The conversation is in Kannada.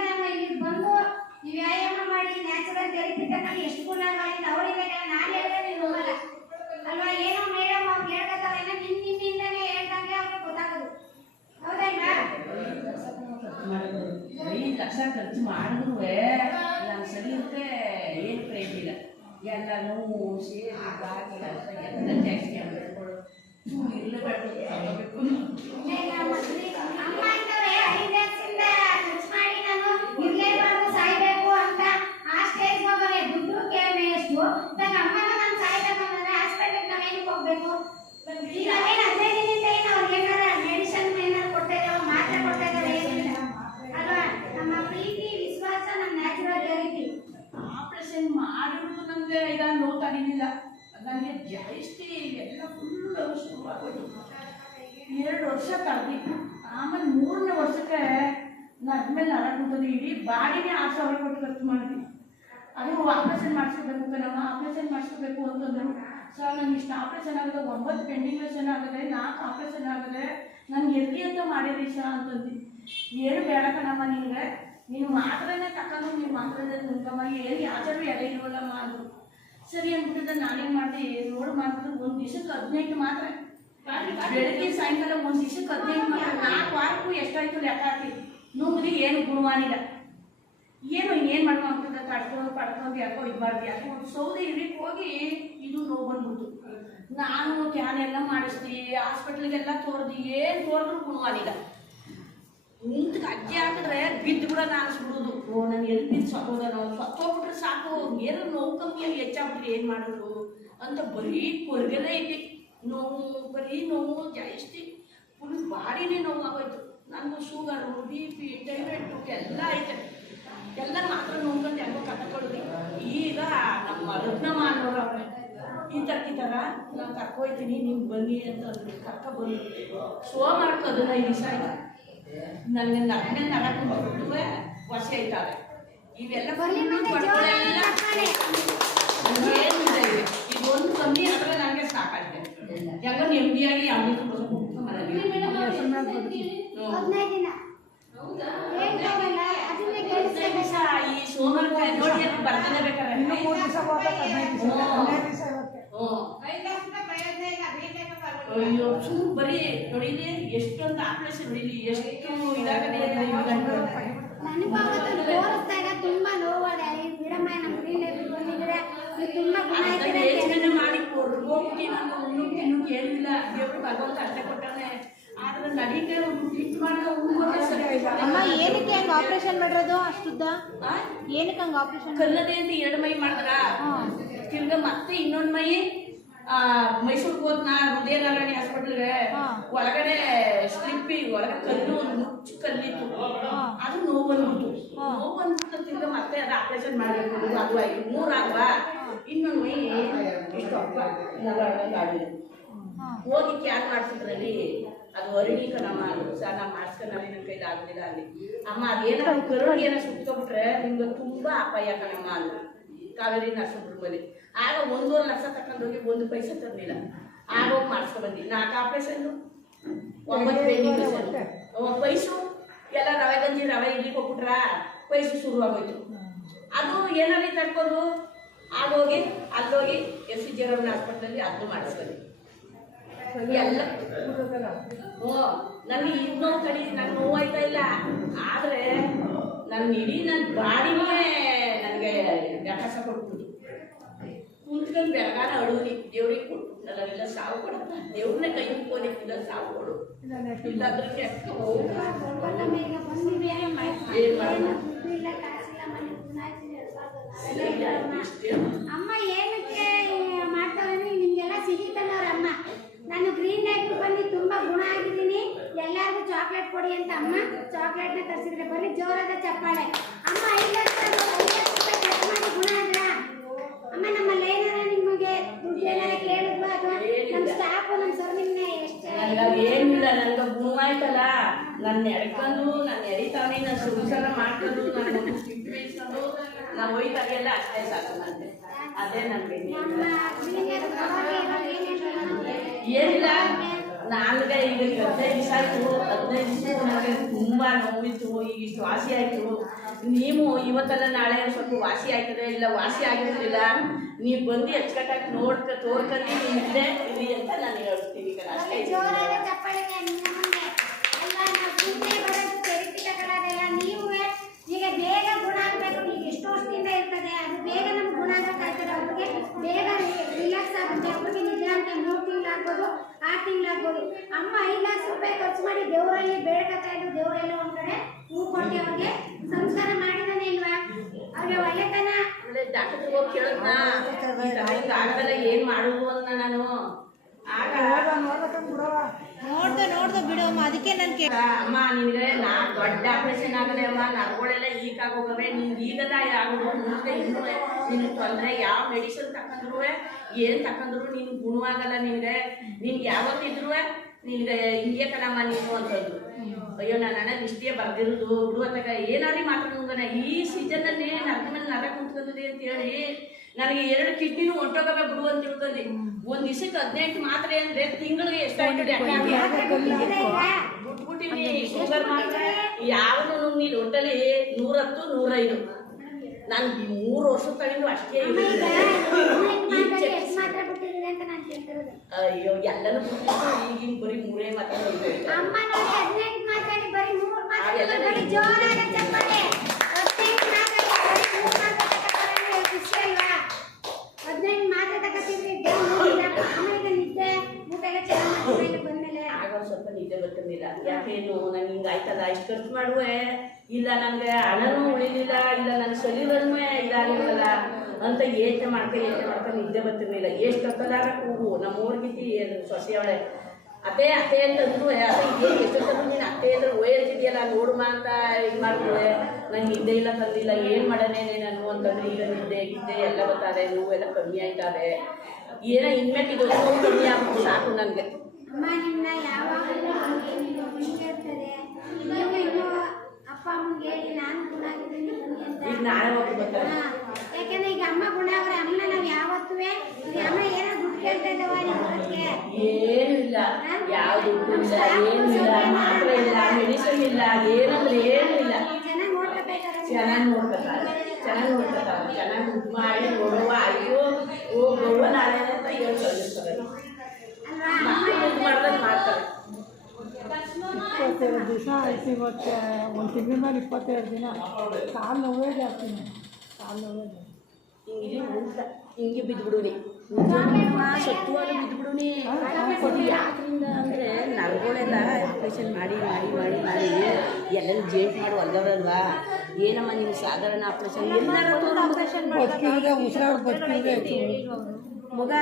ನಾನು ಇಲ್ಲಿ ಬಂದು ನೀವು ವ್ಯಾಯಾಮ ಮಾಡಿ ನ್ಯಾಚುರಲ್ ಥೆರಪಿ ತಗೊಂಡು ಎಷ್ಟು ಗುಣಗಳಿಂದ ಅವಳಿಗೆ ನಾನು ಹೇಳಿದ್ರೆ ನೀವು ಹೋಗಲ್ಲ. ಅಲ್ವಾ? ಏನೋ ಮೇಡಮ್ ಅವ್ರು ಹೇಳ್ಕೊತಾರ ನಿನ್ನ ನಿನ್ನಿಂದನೇ ಹೇಳ್ದಂಗೆ ಅವ್ರಿಗೆ ಗೊತ್ತಾಗೋದು. ಹೌದಾ ಐದು ಲಕ್ಷ ಖರ್ಚು ಮಾಡಿದ್ರು ನನ್ನ ಶರೀರಕ್ಕೆ ಏನು ಪ್ರಯೋಜನ ಇಲ್ಲ. ಎಲ್ಲ ನೋವು ಸೇರಿ ಎಲ್ಲ ಜಾಸ್ತಿ ಆಗಬೇಕು ಇರಲೇಬೇಕು ಇಲ್ಲ, ಇಲ್ಲ, ಮದ್ವೆ- ಅಮ್ಮ ಅಂತವ್ರೆ ಐದು ವರ್ಷದಿಂದ ಖರ್ಚು ಮಾಡಿ ನಾನು ಇರ್ಲೇಬಾರ್ದು ಸಾಯ್ಬೇಕು ಅಂತ ಆ ಸ್ಟೇಜ್ ಹೋಗವೆ ದುಡ್ಡು ಕೇಳಿ ಎಷ್ಟು ಇವಾಗ ಅಮ್ಮನ ನಾನು ಸಾಯ್ಬೇಕು ಅಂತಂದ್ರೆ ಹಾಸ್ಪಿಟಲ್ ನಾವೇನಕ್ಕೆ ಹೋಗ್ಬೇಕು ಈಗ ಏನು ಹದಿನೈದು ದಿನದಿಂದ ಏನು ಅವ್ರಿಗೆ ಏನಾರ ಮೆಡಿಸಿನ್ ಏನಾರು ಕೊಡ್ತಾ ಇದಾವ ಮಾತ್ರೆ ಕೊಡ್ತಾ ಇದಾವೆ ಏನಿಲ್ಲ ಅಲ್ವಾ ನಮ್ಮ ಪ್ರೀತಿ ವಿಶ್ವಾಸ ನಮ್ಮ ನ್ಯಾಚುರಲ್ ಥೆರಪಿ ಆಪರೇಷನ್ ಮಾಡಿದ್ರು ಇದನ್ನು ನೋವು ನನಗೆ ಜಾಸ್ತಿ ಎಲ್ಲ ಫುಲ್ ಶುರುವಾಗೋದು ಎರಡು ವರ್ಷ ತಡೆದಿ ಆಮೇಲೆ ಮೂರನೇ ವರ್ಷಕ್ಕೆ ನಾನು ನರ ಕೂತದೆ ಇಡೀ ಬಾಡಿನೇ ಆರು ಸಾವಿರ ಕೊಟ್ಟು ಖರ್ಚು ಮಾಡಿದ್ವಿ. ಅದು ಆಪ್ರೇಷನ್ ಮಾಡಿಸ್ಕೋಬೇಕು ಕಣಮ್ಮ ಆಪ್ರೇಷನ್ ಮಾಡಿಸ್ಕೋಬೇಕು ಅಂತಂದರು. ಸರ್ ನನಗೆ ಇಷ್ಟು ಆಪ್ರೇಷನ್ ಆಗಿದೆ ಒಂಬತ್ತು ಪೆಂಡಿಂಗ್ಲೇಷನ್ ಆಗಿದೆ, ನಾಲ್ಕು ಆಪ್ರೇಷನ್ ಆಗಿದೆ ನನಗೆ ಎಲ್ಲಿ ಅಂತ ಮಾಡಿರಿ ಸರ್ ಅಂತಂದು ಏನು ಬೇಡ ಕಣಮ್ಮ ನಿನಗೆ ನೀನು ಮಾತ್ರನೇ ಮಾತ್ರನೇ ನುಂಗಮ್ಮ ಏನು ಯಾವ್ದಾದ್ರು ಎಲೆ ಇಲ್ವಲ್ಲಮ್ಮ ಅಂದರು ಸರಿ ಅಂದ್ಬಿಟ್ಟು ನಾನೇನು ಮಾಡಿದೆ, ನೋಡು ಮಾಡಿದ್ರು ಒಂದು ದಿವಸಕ್ಕೆ ಹದಿನೈದು ಮಾತ್ರ. ಬೆಳಗ್ಗೆ, ಸಾಯಂಕಾಲ ಒಂದು ದಿವಸಕ್ಕೆ ಹದಿನೈದು ಮಾತ್ರ. ನಾಲ್ಕು ವಾರಕ್ಕೂ ಎಷ್ಟಾಯ್ತು ಲೆಕ್ಕ ಹಾಕಿ. ನೋಡಿ ಏನು ಗುಣವಾನಿಲ್ಲ ಏನು ಏನು ಮಾಡ್ಕೊಂಡು ಅಂತ ತಡ್ಕೊಂಡು ಪಡ್ಕೊಂಡು ಯಾಕೋ ಇಬ್ಬಾರ್ದು ಯಾಕೋ ಒಂದು ಸೌದೆ ಇಳಿಕ್ ಹೋಗಿ ಇದು ನೋವು ಬಂದ್ಬಿಡ್ತು. ನಾನು ಕ್ಯಾನ್ ಎಲ್ಲ ಮಾಡಿಸ್ದಿ ಹಾಸ್ಪಿಟ್ಲಿಗೆಲ್ಲ ತೋರ್ದು, ಏನು ತೋರಿದ್ರು ಗುಣಮಾನಿಲ್ಲ ನಿಂತು ಅಜ್ಜಿ ಹಾಕಿದ್ರೆ ಬಿದ್ದು ಕೂಡ ಅನಿಸ್ಬಿಡೋದು ಓ, ನಾನು ಎಲ್ಲಿ ಬಿದ್ದು ಸತ್ತೋದ ನಾವು ಸತ್ತೋಗ್ಬಿಟ್ರೆ ಸಾಕು. ಏನು ನೋವು ಕಮ್ಮಿ ಹೆಚ್ಚಾಗ್ಬಿಟ್ರೆ ಏನು ಮಾಡೋದು? ಅಂತ ಬರೀ ಕೊರಗೆಲ್ಲ ಐತಿ ನೋವು, ಬರೀ ನೋವು, ಜಾಸ್ತಿ. ಫುಲ್ ಬಾಡಿನೇ ನೋವು ಆಗೋಯ್ತು. ನನಗೂ ಶುಗರು, ಬಿ ಪಿ ಟೈರಾಯ್ಡು ಎಲ್ಲ ಐತೆ. ಎಲ್ಲ ಮಾತ್ರ ನೋಡ್ಕೊಂಡು ಹೆಂಗೋ ಕಟ್ಟಕೊಳ್ಳಿ ಈಗ ನಮ್ಮ ರತ್ನಮ್ಮ ಅನ್ನೋರು ಅವ್ರೆ, ಈ ಥರ, ಈ ನಾನು ಕರ್ಕೊಯ್ತೀನಿ ನೀವು ಬನ್ನಿ ಅಂತ ಕರ್ಕೊ ಬಂದು ಸೋಮವಾರಕ್ಕೆ ಅದನ್ನ ದಿವಸ ಆಯ್ತು? ನನಗೆ ನನ್ನೇ ನಡಕೊಂಡು ವರ್ಷ ಆಯ್ತಾವೆ ಇವೆಲ್ಲ ಬರ್ಲಿ ಮತ್ತೆ ಪಡ್ಕೊಳ್ಳೆಲ್ಲ ಜೋರಾಗಿ ಏನಿಲ್ಲ ಇದೆ. ಈಗ ಒಂದು ಕಮ್ಮಿ ಆದರೆ ನನಗೆ ಸಾಕಾಗಿದೆ ಹೆಂಗೋ ನೆಮ್ಮದಿಯಾಗಿ ದಿವಸ ಈ ಸೋಮವಾರ ನೋಡಿ ಬರ್ತಾನೆ ಬೇಕಾದ್ರೆ ಮೂರು ದಿವಸ ಹೋಗ್ಬೇಕು ಹದಿನೈದು ದಿವಸ ಹದಿನೈದು ದಿವಸ ಇವತ್ತೆ ಹ್ಞೂ ಅಯ್ಯೋ ಸುಮ್ ಬರೀ ನೋಡಿಲಿ ಎಷ್ಟೊಂದು ಆಪರೇಷನ್ ನೋಡಿಲಿ ಎಷ್ಟು ಇದಾಗದೆ ತುಂಬಾ ನೋವಾದೆ. ಈ ಬಿಡಮ್ಮ ನಮ್ಮ ಮನೆಯಲ್ಲಿ ಬಂದಿದ್ರೆ ನೀವು ತುಂಬಾ ಗುಣ ಯೋಚನೆ ಮಾಡಿ ನಾನು ಉಣ್ಣು ತಿನ್ನು ಕೇಳಿಲ್ಲ ದೇವ್ರು ಭಗವಂತ ಅಷ್ಟೇ ಕೊಟ್ಟಾನೆ. ಆದ್ರೆ ಟ್ರೀಟ್ ಅಮ್ಮ ಏನಕ್ಕೆ ಹಂಗ ಆಪರೇಷನ್ ಮಾಡಿರೋದು ಅಷ್ಟುದ್ದ? ಆ? ಏನಕ್ಕೆ ಹಂಗ ಆಪರೇಷನ್ ಕಲ್ಲದೆ ಅಂತ ಎರಡು ಮೈ ಮಾಡಿದ್ರ? ತಿರ್ಗ ಮತ್ತೆ ಇನ್ನೊಂದು ಮೈ? ಮೈಸೂರ್ಗೆ ಹೋದ್ನ ಹೃದಯ ನಾರಾಯಣಿ ಹಾಸ್ಪಿಟಲ್ಗೆ. ಒಳಗಡೆ ಸ್ಲಿಪ್ಪಿ ಒಳಗಡೆ ಕಲ್ಲು ಒಂದು ಮುಚ್ಚು ಕಲ್ಲಿತ್ತು. ಅದು ನೋವು ಬಂದ್ಬಿಟ್ಟು ನೋವು ಬಂದ್ಬಿಟ್ಟು ತಿರ್ಗ ಮತ್ತೆ ಅದು ಆಪರೇಷನ್ ಮಾಡಬೇಕು. ಅದು ಆಯ್ತು ಮೂರಾಗ್ವಾ ಇನ್ನೊಂದು ಮೈ ಇಷ್ಟು ಹೋಗಿ ಕ್ಯಾನ್ ಮಾಡಿಸಿದ್ರಲ್ಲಿ ಅದು ಅರಿಣಿ ಕಣಮ್ಮ ಅದು ಸರ್ ನಾ ಮಾಡಿಸ್ಕೊಂಡ್ರೆ ನನ್ನ ಕೈಲಿ ಆಗಲಿಲ್ಲ ಅಲ್ಲಿ. ಅಮ್ಮ ಅದೇನಾದ್ರು ಕರುಳಿಗೆ ಏನೋ ಸುತ್ಕೊಬಿಟ್ರೆ ನಿಮ್ಗೆ ತುಂಬಾ ಅಪಾಯ ಕಣಮ್ಮ ಅಂದ್ರು ಕಾವೇರಿ ನರಸಿಂಹಪುರದಲ್ಲಿ ಆಗ ಒಂದೂವರೆ ಲಕ್ಷ ತಕೊಂಡೋಗಿ ಒಂದು ಪೈಸೆ ತರಲಿಲ್ಲ. ಆಗ ಹೋಗಿ ಮಾಡಿಸ್ಕೊ ಬಂದಿ ನಾಲ್ಕು ಆಪರೇಷನ್ ಒಂಬತ್ತು ಪೇಂಡಿಂಗ್ ಪೈಸು ಎಲ್ಲ ರವೆ ಗಂಜಿ ರವೆ ಇಲ್ಲಿ ಹೋಗ್ಬಿಟ್ರ? ಪೈಸು ಶುರುವಾಗೋಯ್ತು. ಅದು ಏನಾರೀ ತಡ್ಕೊಂಡು ಆಗೋಗಿ ಅಲ್ಲೋಗಿ ಎಸ್ ಸಿ ಜೀರಮ್ಮನ ಹಾಸ್ಪಿಟ್ಲಲ್ಲಿ ಅದು ಮಾಡಿಸ್ಕೊಂಡು ಎಲ್ಲ ಓ ನನಗೆ ಇನ್ನೊಂದು ಕಡೆ ನಂಗೆ ನೋವಾಯ್ತಾ ಇಲ್ಲ. ಆದ್ರೆ ನನ್ನ ಇಡೀ ನನ್ನ ಬಾಡಿನೇ ವ್ಯಾಪಾಸ ಕೊಟ್ಬಿಟ್ಟು ಕುಂತ್ಕೊಂಡು ಬೆಳಗಾನ ಅಳುದಿ ದೇವ್ರಿಗೆ ಕೊಟ್ಟು ಅವೆಲ್ಲ ಸಾವು ಕೊಡಪ್ಪ. ದೇವ್ರನ್ನೇ ಕೈ ಮುಕ್ಕೋದಿ ಸಾವು ಕೊಡು. ಇಲ್ಲಾಂದ್ರೆ. ಅಮ್ಮ ಏನಕ್ಕೆ ಮಾಡ್ತಾರೆ ನಿಮ್ಗೆಲ್ಲ ಸಿಹಿತನ್ನೋರ ಅಮ್ಮ ನಾನು ಗ್ರೀನ್ ಬಂದು ತುಂಬಾ ಗುಣ ಆಗಿದ್ದೀನಿ ಎಲ್ಲರಿಗೂ ಚಾಕ್ಲೇಟ್ ಕೊಡಿ ಅಂತ ಅಮ್ಮ ಚಾಕ್ಲೇಟ್ನ ತರಿಸಿದ್ರೆ ಬರೀ ಜೋರಾದ ಚಪ್ಪಾಳೆ. ಅಮ್ಮ, ಐದು ಲಕ್ಷ ರೂಪಾಯಿ ಖರ್ಚು ಮಾಡಿ ಗುಣ ಆದ್ರ ಅಮ್ಮ ನಮ್ಮಲ್ಲಿ ಏನಾರ ನಿಮಗೆ ದುಡ್ಡು ಏನಾರ ಕೇಳಿದ್ವಾ ಅಥವಾ ನಮ್ಮ ಸ್ಟಾಫ್ ನಮ್ಮ ಸರ್ ನಿಮ್ನ ಎಷ್ಟು ನನಗೆ ಏನಿಲ್ಲ ನನಗೆ ಗುಣವಾಯ್ತಲ್ಲ ನನ್ನ ಎಡ್ಕೊಂಡು ನನ್ನ ಎರಿತಾನೆ ನನ್ನ ಸಂಸಾರ ಮಾಡ್ಕೊಂಡು ನನ್ನ ಸಿಟ್ಟು ನಾವು ಹೋಯ್ತಾಗೆಲ್ಲ ಅಷ್ಟೇ ಸಾಕು ನನಗೆ ಅದೇ ನನಗೆ? ಏನಿಲ್ಲ ನಾಲ್ಗೆ ಈಗ ಹದಿನೈದು ದಿವಸ ಆಯ್ತು ಹದಿನೈದು ದಿವಸ ನನಗೆ ತುಂಬ ನೋವಿತ್ತು, ಈಗ ಇಷ್ಟು ವಾಸಿ ಆಯಿತು. ನೀವು ಇವತ್ತಲ್ಲ ನಾಳೆ ಸ್ವಲ್ಪ ವಾಸಿ ಆಯ್ತದೆ ಇಲ್ಲ ವಾಸಿ ಆಗಿರಲಿಲ್ಲ, ನೀವು ಬಂದು ಅಚ್ಚುಕಟ್ಟಾಗಿ ನೋಡ್ಕ, ತೋರ್ಕೊಂಡು ನೀವು ಇರಿ ಅಂತ ನಾನು ಹೇಳ್ತೀನಿ ಅಷ್ಟೇ ಅಮ್ಮ ಐದು ಲಕ್ಷ ರೂಪಾಯಿ ಖರ್ಚು ಮಾಡಿ ದೇವರಲ್ಲಿ ಬೇಡ್ಕೊತಾ ಇದ್ದು ದೇವರೆಲ್ಲ ಒಂದ್ ಕಡೆ ಹೂ ಕೊಟ್ಟು ಅವ್ರಿಗೆ ಸಂಸ್ಕಾರ ಮಾಡಿದಾನೆ ಇಲ್ವಾ? ಅವ್ರಿಗೆ ಒಳ್ಳೆತನ? ಡಾಕ್ಟರ್ ಹೋಗಿ ಕೇಳಿದ್ನ? ಏನ್ ಮಾಡುದು ಅಂತ ನಾನು. ಆಗ ನೋಡ್ದೆ ಅಮ್ಮ, ಅದಕ್ಕೆ ನಾನು ಅಮ್ಮ, ನಿನ್ಗೆ ನಾ ದೊಡ್ಡ ಆಪರೇಷನ್ ಆಗದೆ ಅಮ್ಮ, ನರ್ಗಳೆಲ್ಲ ಈಗ ಆಗೋಗವೆ. ನಿನ್ಗೆ ಈಗದ ಆಗೋದು ಮುಂದೆ ಇನ್ನೂ ನಿನ್ಗೆ ತೊಂದರೆ ಯಾವ ಮೆಡಿಸಿನ್ ತಕೊಂಡ್ರು ಏನ್ ತಕ್ಕಂದ್ರು ನಿನ್ ಗುಣವಾಗಲ್ಲ ನಿನ್ಗೆ. ನಿನ್ಗೆ ಯಾವತ್ತಿದ್ರು ನಿನ್ಗೆ ಹಿಂಗೆ ಕಣಮ್ಮ ನೀನು ಅಂತಂದ್ರು ಅಯ್ಯೋ ನನ್ನ ಅಣ್ಣ ಇಷ್ಟೇ ಬರ್ದಿರೋದು. ಬಿಡು ಅಂತ ಏನಾದ್ರೂ ಮಾತಾಡೋಣ ಈ ಸೀಸನ್ನಲ್ಲಿ ನರ್ಕ ಮೇಲೆ ನರ ಕುಂತ್ಕೊಂಡಿದೆ ಅಂತ ಹೇಳಿ, ನನಗೆ ಎರಡು ಕಿಡ್ನಿನೂ ಹೊಂಟೋಗವೆ ತಿಳ್ಕೊಂಡಿ ಒಂದ್ ದಿವಸಕ್ಕೆ ಹದಿನೆಂಟು ಮಾತ್ರೆ ಅಂದ್ರೆ ತಿಂಗಳಿಗೆ ಎಷ್ಟಾಯ್ತು ಬಿಟ್ಬಿಟ್ಟಿನಿ ಶುಗರ್ ಮಾತ್ರ. ನೂರ ನುಂಗಿಲ್ಲ ಒಟ್ಟಲ್ಲಿ ನೂರತ್ತು ನೂರೈದು. ನಾನು ಮೂರು ವರ್ಷ ತಗೊಂಡು ಅಷ್ಟೇ ಅಯ್ಯೋ ಎಲ್ಲರೂ ಈಗಿನ ಬರೀ ಮೂರೇ ಮಾತ್ರ ಉಳ್ದೈತೆ. ಅಮ್ಮ ನೋಡಿ ಹದಿನೆಂಟು ಮಾತಾಡಿ ಬರೀ ಮೂರು ಅದೆಲ್ಲ ಮಾತಾಡಿ ನೋಡಿ ಜೋರಾದ ಚಪ್ಪಾಳೆ ಹದಿನೆಂಟು ಮಾತಾಡಿ ಬರೀ ಮೂರು ಮಾತಾಡಿ ತಗೊಳ್ಳೋದು ಖುಷಿ ಅಲ್ವಾ ಹದಿನೆಂಟು ಮಾತಾಡಿ ತಗೋತಿದ್ರಿ ಆಮೇಲೆ ನಿದ್ದೆ ಊಟ ಎಲ್ಲ ಚೆನ್ನಾಗಿ ಮಾಡ್ಕೊಂಡು ಬಂದ್ಮೇಲೆ ಆಗ ಒಂದ್ ಸ್ವಲ್ಪ ನಿದ್ದೆ ಬರ್ತಿರ್ಲಿಲ್ಲ ಯಾಕೇನು ನಂಗೆ ಹಿಂಗೆ ಆಯ್ತಲ್ಲ, ಇಷ್ಟು ಖರ್ಚು ಮಾಡುವೆ. ಇಲ್ಲ ನನಗೆ ಹಣನೂ ಉಳಿಲಿಲ್ಲ, ಇಲ್ಲ ನನ್ನ ಶರೀರನೂ ಇದಾಗಿರಲ್ಲ ಅಂತ ಯೋಚನೆ ಮಾಡ್ಕೊ ಯೋಚನೆ ಮಾಡ್ಕೊ ನಿದ್ದೆ ಬರ್ತಿರ್ಲಿಲ್ಲ. ಎಷ್ಟು ಹೊತ್ತದಾಗ ಕೂಗು ನಮ್ಮ ಊರ್ಗಿತಿ ಸೊಸೆಯವಳೆ ಅದೇ ಅತ್ತೆ ಅಂತಂದ್ರು ಏನು ಎಷ್ಟೊತ್ತಂದ್ರು ನೀನು ಅತ್ತೆ ಅಂದ್ರೆ ಓಯ್ತಿದ್ಯಲ್ಲ ನೋಡುಮ ಅಂತ ಇದು ಮಾಡ್ಕೊಳೆ ನಂಗೆ ನಿದ್ದೆ ಇಲ್ಲ ತಂದಿಲ್ಲ, ಏನು ಮಾಡನೇನೆ ನಾನು ಅಂತಂದ್ರೆ ಈಗ ನಿದ್ದೆ ಗಿದ್ದೆ ಎಲ್ಲ ಬರ್ತಾರೆ ನೋವೆಲ್ಲ ಕಮ್ಮಿ ಆಯ್ತಾರೆ ಏನೋ ಇನ್ಮೇಲೆ ಇದು ಕಮ್ಮಿ ಆಗ್ಬೋದು ಸಾಕು ನನಗೆ ಅಮ್ಮ ನಿನ್ನ ಯಾವಾಗಲೂ ಹಿಂಗೆ ನೀವು ಇನ್ನು ಅಪ್ಪ ಅಮ್ಮಗೆ ಹೇಳಿ ನಾನು ಗುಣ ಆಗಿದ್ದೀನಿ ಅಂತ ಈಗ ನಾಳೆ ಹೋಗಿ ಬರ್ತಾರೆ ಹಾ. ಯಾಕಂದ್ರೆ ಈಗ ಅಮ್ಮ ಗುಣ ಅವ್ರ ಅಮ್ಮ ನಾವ್ ಯಾವತ್ತೂ ಅಮ್ಮ ಏನೋ ದುಡ್ಡು ಕೇಳ್ತಾ ಇದ್ದಾವ ಏನು ಇಲ್ಲ. ಯಾವ ದುಡ್ಡು ಇಲ್ಲ ಏನು ಇಲ್ಲ. ಮಾತ್ರ ಇಲ್ಲ ಮೆಡಿಸಿನ್ ಇಲ್ಲ ಏನಂದ್ರೆ ಏನು ಇಲ್ಲ. ಚೆನ್ನಾಗಿ ನೋಡ್ಕೋಬೇಕಾದ್ರೆ ಚೆನ್ನಾಗಿ ನೋಡ್ಕೊತಾರೆ. ಚೆನ್ನಾಗಿ ನೋಡ್ಕೊತಾರೆ. ಚೆನ್ನಾಗಿ ದುಡ್ಡು ಮಾಡಿ ನೋಡುವ ಅಯ್ಯೋ ಓ ಗೌವ ನಾಳೆ ಅಂತ ಹೇಳಿ ಇಪ್ಪತ್ತೆರಡು ದಿವಸ ಆಯ್ತು ಇವತ್ತು ಒಂದು ತಿಂಗಳ ಮೇಲೆ ಇಪ್ಪತ್ತೆರಡು ದಿನ ಕಾಲು ನೋವೇ ಜಾಸ್ತಿ. ಕಾಲು ನೋವೇ ಹಿಂಗೆ ಹಿಂಗೆ ಬಿದ್ದುಬಿಡುನಿ ಸತ್ವಾಗಿ ಬಿದ್ದುಬಿಡುನಿ ಯಾದ್ರಿಂದ ಅಂದರೆ ನರಗಳೆಲ್ಲ ಆಪ್ರೇಷನ್ ಮಾಡಿ ಮಾಡಿ ಮಾಡಿ ಮಾಡಿ. ಎಲ್ಲೆಲ್ಲಿ ಜೇಂಟ್ ಮಾಡಿ ಹೊಲ್ದವ್ರಲ್ವಾ ಏನಮ್ಮ ನೀವು ಸಾಧಾರಣ ಆಪ್ರೇಷನ್ ಎಲ್ಲರೂ ಆಪ್ರೇಷನ್ ಬದುಕಿದ್ರೆ ಉಸಿರಾಡ್ ಬದುಕಿದ್ರೆ ಮಗ